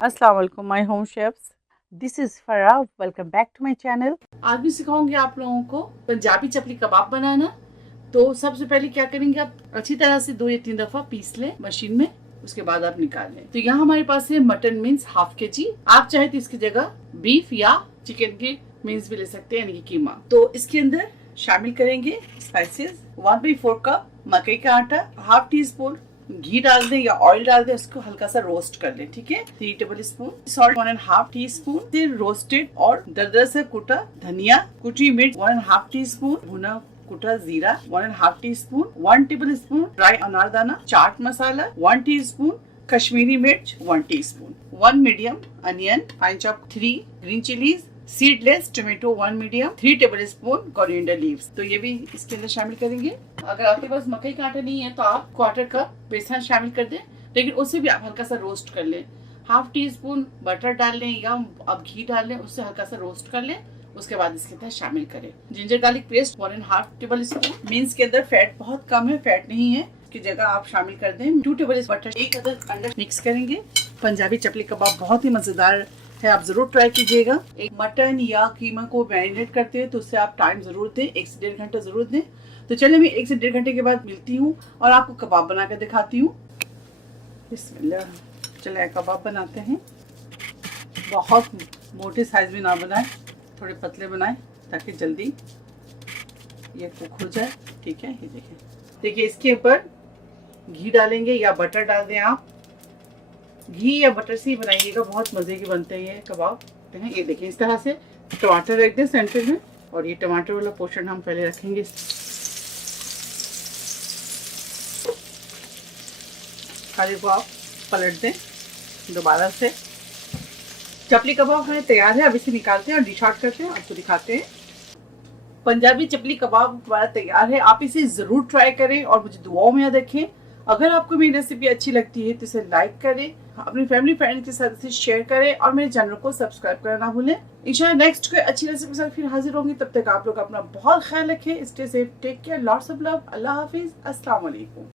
अस्सलाम वालेकुम my home chefs, this is Farah. Welcome back to my channel. आज मैं सिखाऊंगी आप लोगों को पंजाबी चपली कबाब बनाना। तो सबसे पहले क्या करेंगे, आप अच्छी तरह से 2 या 3 दफा पीस लें मशीन में, उसके बाद आप निकाल लें। तो यहाँ हमारे पास है मटन मीन्स हाफ kg। आप चाहे तो इसकी जगह बीफ या चिकन की मीन्स भी ले सकते हैं, यानी कि कीमा। तो इसके अंदर शामिल करेंगे स्पाइसेस। 1/4 कप मकई का आटा, हाफ टी स्पून घी डाल दें या ऑयल डाल दें, उसको हल्का सा रोस्ट कर लें। ठीक है, 3 table spoon salt, 1.5 tea spoon roasted और दरदर से कुटा धनिया, कुटी मिर्च 1.5 टी स्पून, भुना कुटा जीरा 1.5 teaspoon, 1 tablespoon dry अनारदाना, चाट मसाला 1 टी स्पून, कश्मीरी मिर्च 1 teaspoon, 1 medium onion, fine chop 3 green chillies, seedless tomato 1 medium, 3 tablespoon coriander leaves. तो ये भी इसके अंदर शामिल करेंगे। अगर आपके पास मकई का आटा नहीं है तो आप 1/4 कप बेसन शामिल कर दें, लेकिन उसे भी आप हल्का सा रोस्ट कर लें। हाफ टी स्पून बटर डाल लें या आप घी डाल लें, उससे हल्का सा रोस्ट कर लें, उसके बाद इसके अंदर शामिल करें। Ginger garlic paste 1.5 table spoon. Means के अंदर फैट बहुत कम है, फैट नहीं है, की जगह आप शामिल कर दें 2 टेबल बटर। एक अदद अंडा मिक्स करेंगे। पंजाबी चपली कबाब बहुत ही मजेदार है, आप जरूर ट्राई कीजिएगा। एक मटन या कीमा को मैरिनेट करते हैं तो उससे आप टाइम जरूर दें, 1 से 1.5 घंटा जरूर दें। तो चलिए मैं 1 से 1.5 घंटे के बाद मिलती हूँ और आपको कबाब बनाकर दिखाती हूँ। बिस्मिल्लाह, चलिए कबाब बनाते हैं। बहुत मोटे साइज में ना बनाए, थोड़े पतले बनाए ताकि जल्दी ये कुक हो जाए। ठीक है, ये देखिए इसके ऊपर घी डालेंगे या बटर डाल दें। आप घी या बटर से ही बनाइएगा, बहुत मजे के बनते हैं ये कबाब। ये देखिए इस तरह से टमाटर रख दें सेंटर में, और ये टमाटर वाला पोर्शन हम पहले रखेंगे। खाली को आप पलट दें दोबारा से। चपली कबाब हमें तैयार है, अब इसे निकालते हैं और डिश आउट करते हैं, आपको दिखाते हैं। पंजाबी चपली कबाब हमारा तैयार है, आप इसे जरूर ट्राई करें और मुझे दुआओं में याद रखें। अगर आपको मेरी रेसिपी अच्छी लगती है तो इसे लाइक करें, अपनी फैमिली फ्रेंड के साथ इसे शेयर करें और मेरे चैनल को सब्सक्राइब करना ना भूलें। इंशाल्लाह नेक्स्ट कोई अच्छी रेसिपी के साथ फिर हाजिर होंगी। तब तक आप लोग अपना बहुत ख्याल रखें। Stay safe, take care, lots of love, Allah हाफिज, अस्सलाम वालेकुम।